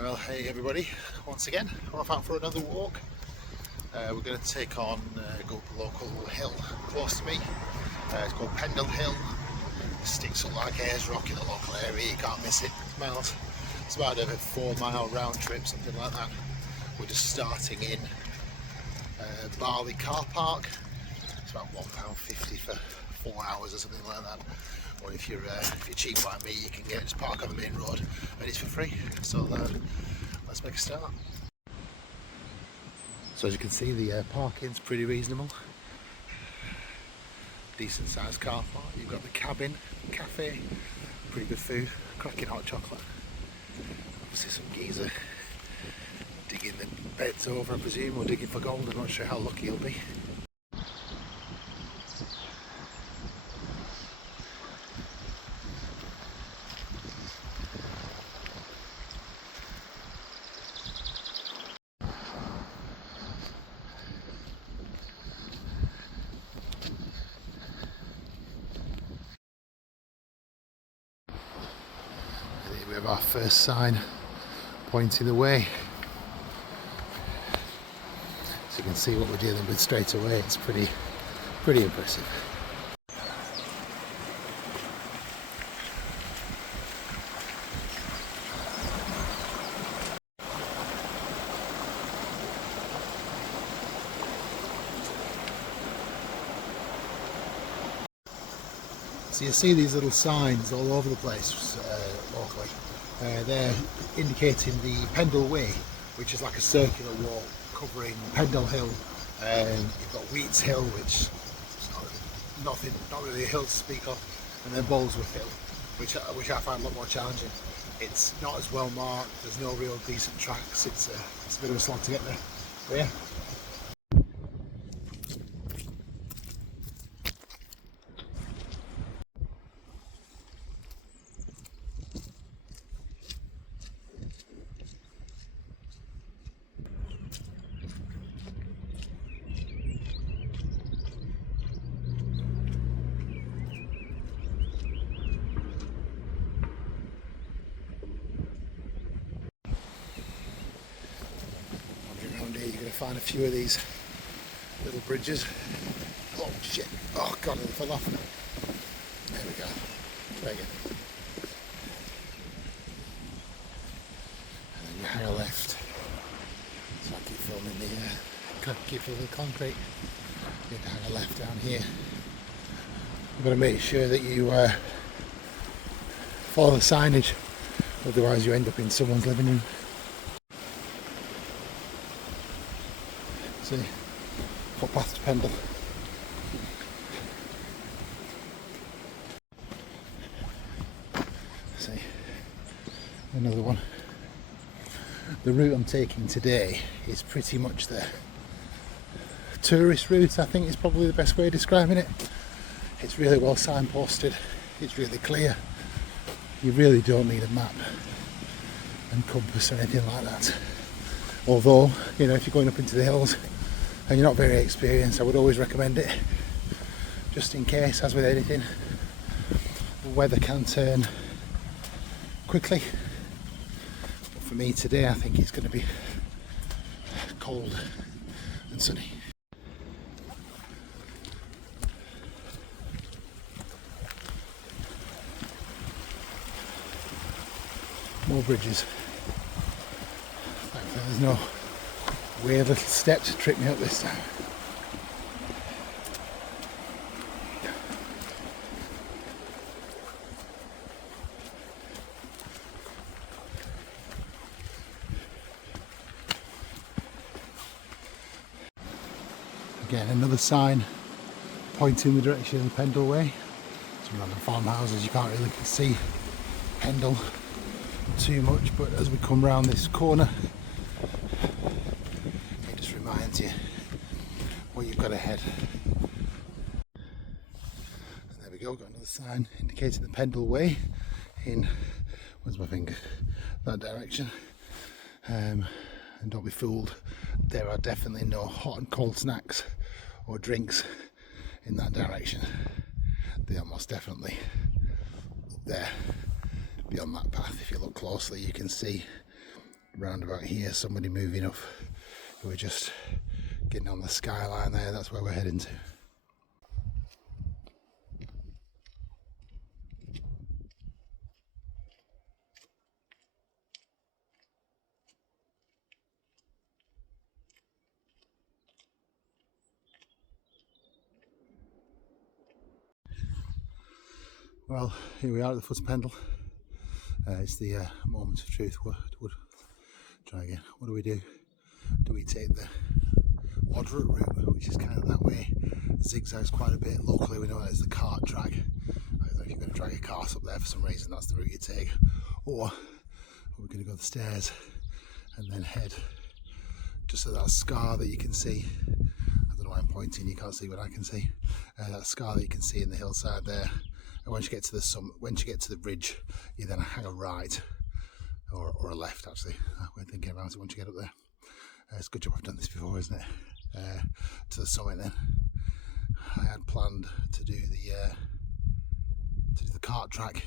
Well, hey everybody, once again we're off out for another walk. We're going to take on go up a local hill close to me. It's called Pendle Hill. It sticks up like Ayers Rock in the local area, you can't miss it. It's miles. It's about a 4-mile round trip, something like that. We're just starting in Barley car park. It's about £1.50 for 4 hours or something like that. Or if you're cheap like me, you can just park on the main road and it's for free. So let's make a start. So as you can see, the parking's pretty reasonable. Decent sized car park. You've got the cabin, cafe, pretty good food, cracking hot chocolate. Obviously some geezer digging the beds over, I presume, or digging for gold. I'm not sure how lucky he'll be. We have our first sign pointing the way. So you can see what we're dealing with straight away. It's pretty impressive. So you see these little signs all over the place locally. They're indicating the Pendle Way, which is like a circular walk covering Pendle Hill. You've got Wheats Hill, which is not really a hill to speak of, and then Bolesworth Hill, which I find a lot more challenging. It's not as well marked. There's no real decent tracks. It's a bit of a slog to get there. But yeah. You're going to find a few of these little bridges. Oh shit, oh god, I fell off. There we go, try again. And then you hang a left. So I keep filming keep filming the concrete. You need to hang a left down here. You've got to make sure that you follow the signage, otherwise you end up in someone's living room. See, footpath to Pendle. See, another one. The route I'm taking today is pretty much the tourist route, I think is probably the best way of describing it. It's really well signposted, it's really clear. You really don't need a map and compass or anything like that. Although, you know, if you're going up into the hills and you're not very experienced, I would always recommend it, just in case. As with anything, the weather can turn quickly. But for me today, I think it's going to be cold and sunny. More bridges. Thankfully there's no weird little step to trip me up this time. Again, another sign pointing in the direction of the Pendle Way. Some random farmhouses, you can't really see Pendle too much, but as we come round this corner, it just reminds you where you've got ahead. And there we go, got another sign indicating the Pendle Way in, where's my finger, that direction. And don't be fooled, there are definitely no hot and cold snacks or drinks in that direction. They are most definitely up there beyond that path. If you look closely, you can see round about here, somebody moving up. We're just getting on the skyline there, that's where we're heading to. Well, here we are at the foot of Pendle. It's the moment of truth. Try again. What do we do? Do we take the moderate route, which is kind of that way, zigzags quite a bit? Locally we know it as the cart drag. I don't know if you're going to drag a cart up there for some reason, that's the route you take. Or we're going to go the stairs and then head just to that scar that you can see. I don't know why I'm pointing, you can't see what I can see. That scar that you can see in the hillside there. And once you get to the summit, once you get to the ridge, you then hang a right, or a left actually. We're thinking about it once you get up there. It's a good job I've done this before, isn't it? To the summit then. I had planned to do the cart track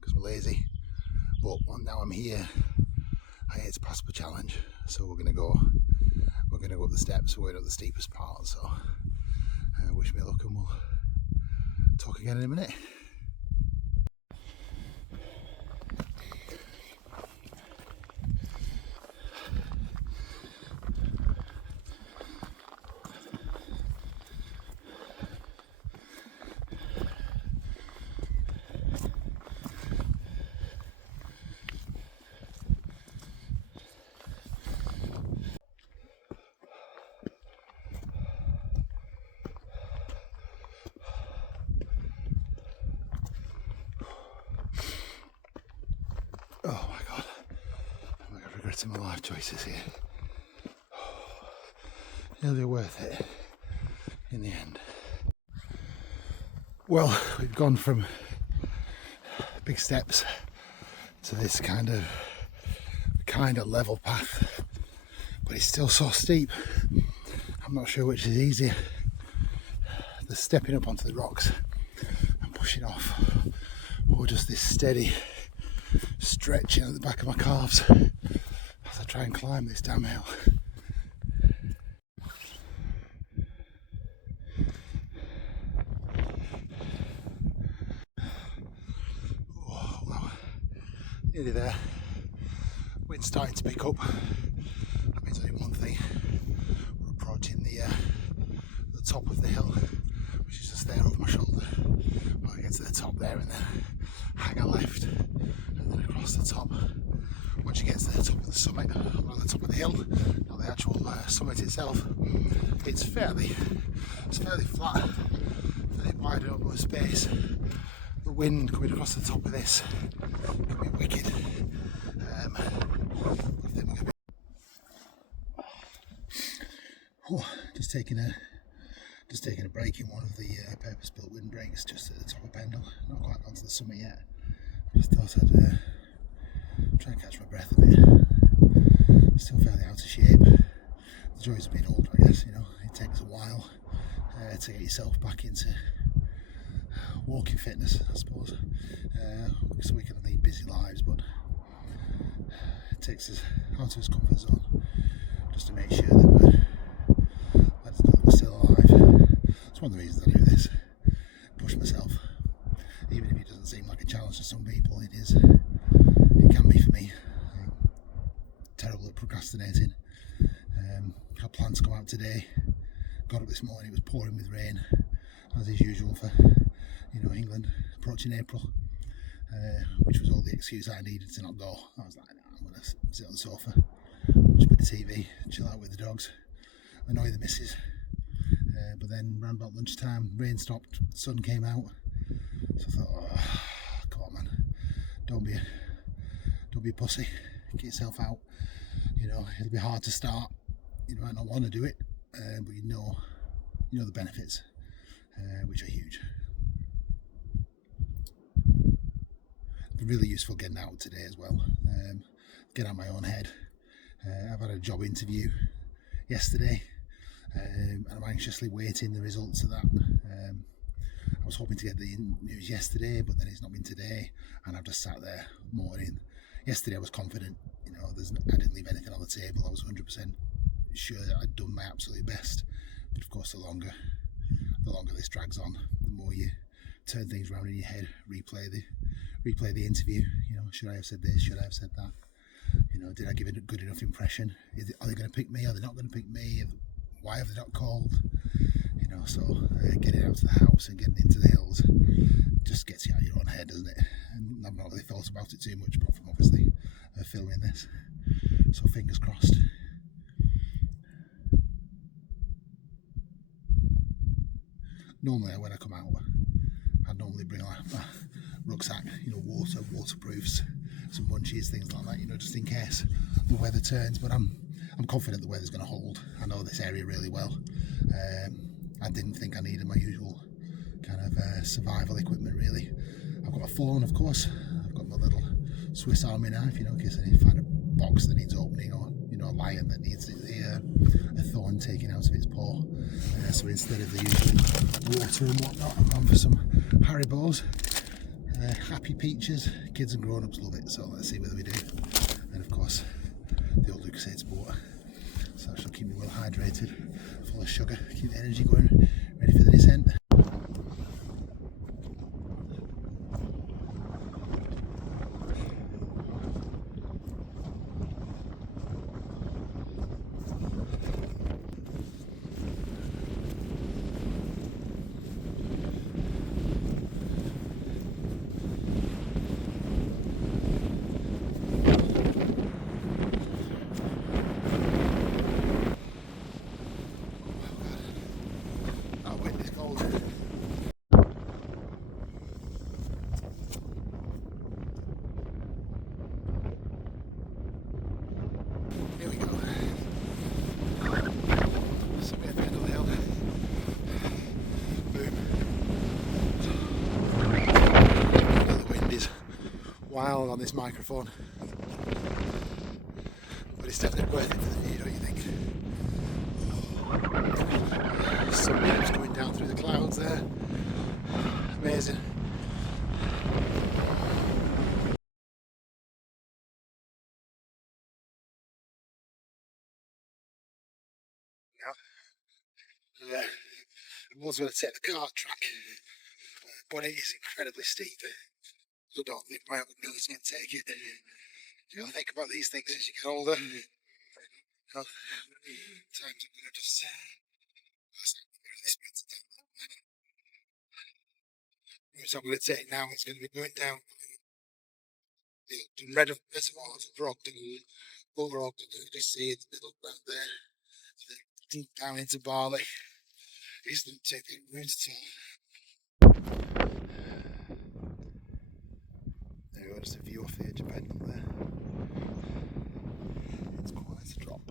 because I'm lazy, but now I'm here, I hate to pass up a challenge, so we're gonna go up the steps. We're going up the steepest part, so wish me luck and we'll talk again in a minute. Oh my god, I'm regretting my life choices here. Nearly worth it in the end. Well, we've gone from big steps to this kind of level path, but it's still so steep. I'm not sure which is easier, the stepping up onto the rocks and pushing off, or just this steady stretching at the back of my calves as I try and climb this damn hill. Oh, wow. Nearly there. Wind's starting to pick up. That means only one thing. We're approaching the top of the hill, which is just there over my shoulder. Well, I get to the top there and then hang a left and then across the top. Once you get to the top of the summit, or the top of the hill, not the actual summit itself, it's fairly flat, fairly wide open space. The wind coming across the top of this can be wicked. I think we're gonna be just taking a break in one of the purpose-built windbreaks just at the top of Pendle. Not quite gone to the summit yet. Just thought I'd try and catch my breath a bit. Still fairly out of shape. The joys of being older, I guess. You know, it takes a while to get yourself back into walking fitness, I suppose. So we can lead busy lives, but it takes us out of his comfort zone just to make sure that let us know that we're still alive. It's one of the reasons I do this. Push myself, even if it doesn't seem like a challenge to some people. It is. It can be for me. I'm terrible at procrastinating. Had plans to go out today. Got up this morning. It was pouring with rain, as is usual for England approaching April, which was all the excuse I needed to not go. I was like, nah, I'm going to sit on the sofa, watch a bit of TV, chill out with the dogs, annoy the missus. But then around about lunchtime, rain stopped, the sun came out. So I thought, oh, come on man, don't be a pussy, get yourself out. It'll be hard to start. You might not want to do it, but you know the benefits, which are huge. Been really useful getting out today as well. Get out of my own head. I've had a job interview yesterday, and I'm anxiously waiting the results of that. I was hoping to get the news yesterday, but then it's not been today, and I've just sat there mourning, Yesterday I was confident, you know, I didn't leave anything on the table. I was 100% sure that I'd done my absolute best. But of course, the longer this drags on, the more you turn things around in your head, replay the interview. You know, should I have said this? Should I have said that? You know, did I give it a good enough impression? Are they going to pick me? Are they not going to pick me? Why have they not called? You know, so getting out to the house and getting into the hills just gets you out of your own head, doesn't it? And I've not really thought about it too much, apart from obviously filming this. So fingers crossed. Normally, when I come out, I normally bring my rucksack, you know, waterproofs, some munchies, things like that, you know, just in case the weather turns. But I'm confident the weather's going to hold. I know this area really well. I didn't think I needed my usual kind of survival equipment really. I've got a phone, of course. I've got my little Swiss Army knife, you know, in case I find a box that needs opening, or you know, a lion that needs a thorn taken out of its paw. So instead of the usual water and whatnot, I've gone for some Haribos. Happy Peaches. Kids and grown-ups love it, so let's see whether we do. And of course, the old Lucasades water. So that should keep me well hydrated, full of sugar, keep the energy going, ready for the descent. Here we go. So we're at Pendle Hill. Boom. The wind is wild on this microphone, but it's definitely worth it for the view, don't you think? Sunbeams coming down through the clouds there. Amazing. Yeah. I was going to take the cart track, but it is incredibly steep. I don't think my own knees can take it. You know, think about these things as you get older. You know, times I'm going to just so I'm going to take now. It's going to be going down the red reservoirs of Brogden, over Ogden. You can just see in the middle down there, deep down into Barley. It's not taking route at all. There we go, just a view off the edge of Pendle there. It's quite a drop.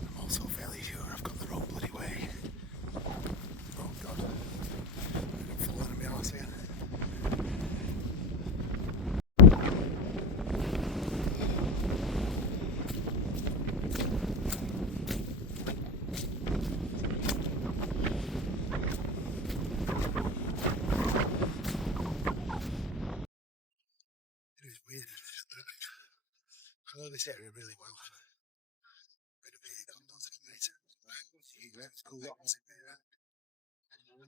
I'm also fairly sure I've got the wrong bloody way. Oh god. I'm falling on my arse again. It is weird. I know this area really well. It's cool. I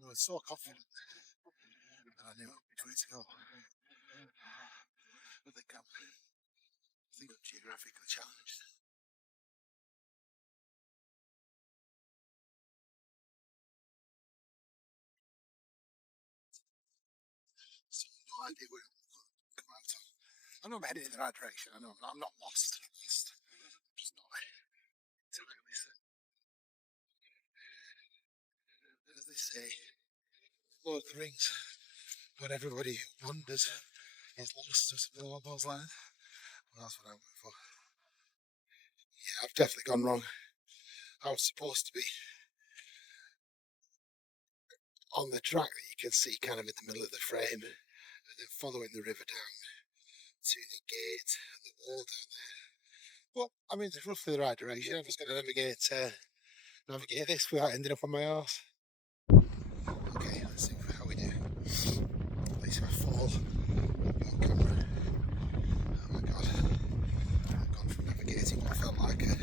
was so confident that I knew which way to go. But I think I'm geographically challenged. So no idea where I'm going to come out of. I know I'm heading in the right direction. I know I'm not lost. I'm just not entirely certain. As they say, Lord of the Rings, when everybody wanders is lost or something along those lines. Well, that's what I went for. Yeah, I've definitely gone wrong. I was supposed to be on the track that you can see kind of in the middle of the frame, and then following the river down to the gate and the wall down there. But I mean, it's roughly the right direction. I'm just going to navigate navigate this without ending up on my arse. Okay, let's see how we do. At least if I fall, I'll be on camera. Oh my god. I've gone from navigating what felt like a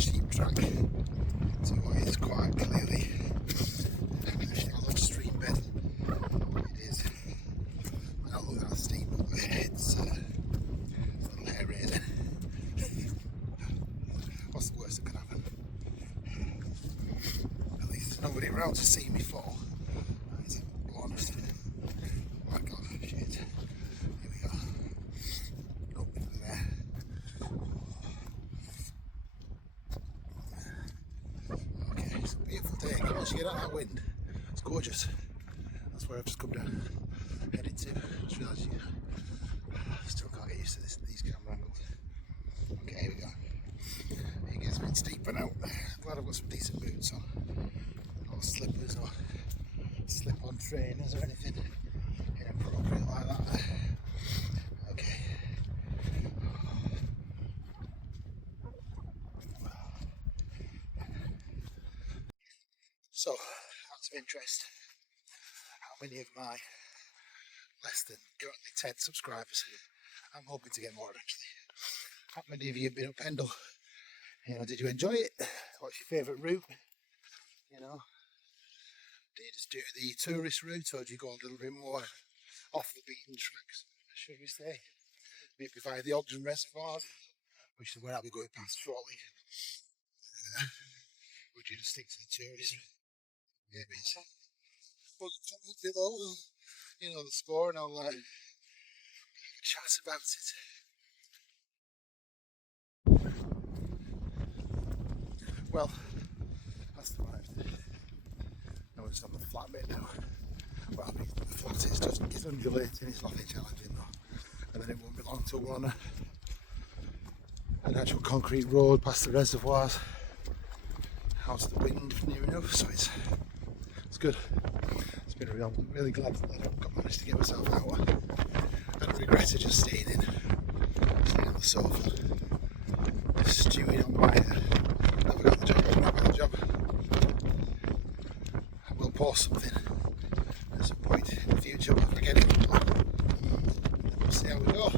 sheep track to what is quite clearly a shallow stream bed. It is. I don't look that steep, but it's a little hair raising. What's the worst that can happen? At least there's nobody around to see me fall. That is a bonus. Oh my god, shit. Here we go. Nope, there. Okay, it's a beautiful day. Once you get out of that wind, it's gorgeous. That's where I've just come down, headed to. Just realised you still can't get used to these camera angles. Okay, here we go. It gets a bit steeper now. I'm glad I've got some decent boots on. Not slippers or slip-on trainers or anything inappropriate like that. Okay. So, out of interest, how many of my less than currently 10 subscribers, I'm hoping to get more eventually, how many of you have been up Pendle? Did you enjoy it? What's your favourite route? Did you just do the tourist route, or do you go a little bit more off the beaten tracks, should we say? Maybe via the Ogden Reservoir, which is where I'll be going past shortly. Would you just stick to the tourist route? Maybe it's below, the score, and I'll chat about it. Well, that's the right. No, it's on the flat bit now. Well, the flat is just it's undulating, it's nothing challenging though. And then it won't be long till we're on an actual concrete road past the reservoirs, out of the wind near enough, so it's good. It's been really glad that I've managed to get myself out. I don't regret it just staying on the sofa, stewing on my never got the job. I will post something at some point in the future, but if I get it, we'll see how we go.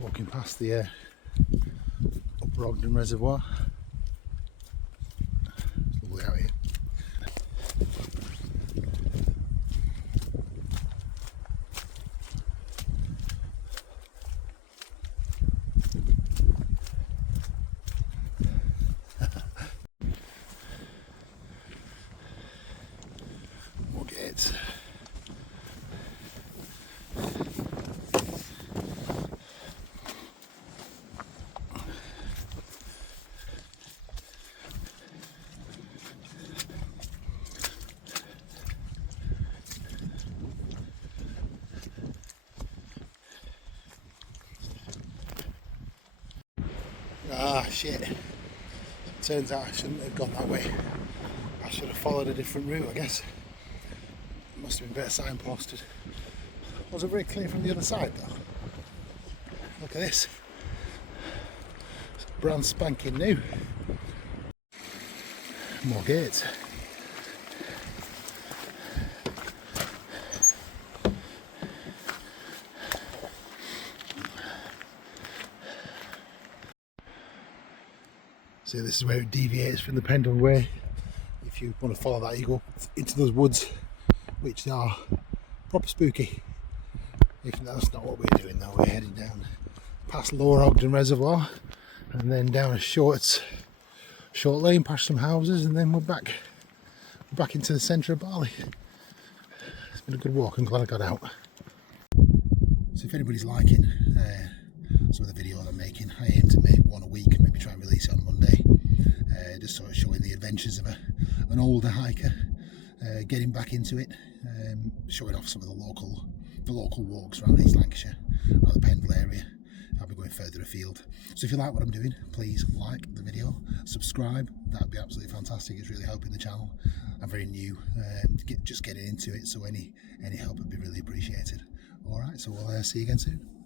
Walking past the Upper Ogden Reservoir. It's lovely out here. More gates. Ah, shit. Turns out I shouldn't have gone that way. I should have followed a different route, I guess. It must have been better signposted. Wasn't very clear from the other side though. Look at this. It's brand spanking new. More gates. So this is where it deviates from the Pendle Way. If you want to follow that, you go into those woods, which are proper spooky. If that's not what we're doing though, we're heading down past Lower Ogden Reservoir and then down a short lane past some houses, and then we're back into the centre of Barley. It's been a good walk. I'm glad I got out. So if anybody's liking some of the videos I'm making, I aim to make one a week, maybe try and release it on Monday, just sort of showing the adventures of an older hiker, getting back into it, showing off some of the local the local walks around East Lancashire, around the Pendle area. I'll be going further afield. So if you like what I'm doing, please like the video, subscribe. That would be absolutely fantastic. It's really helping the channel. I'm very new, just getting into it, so any help would be really appreciated. All right, so we'll see you again soon.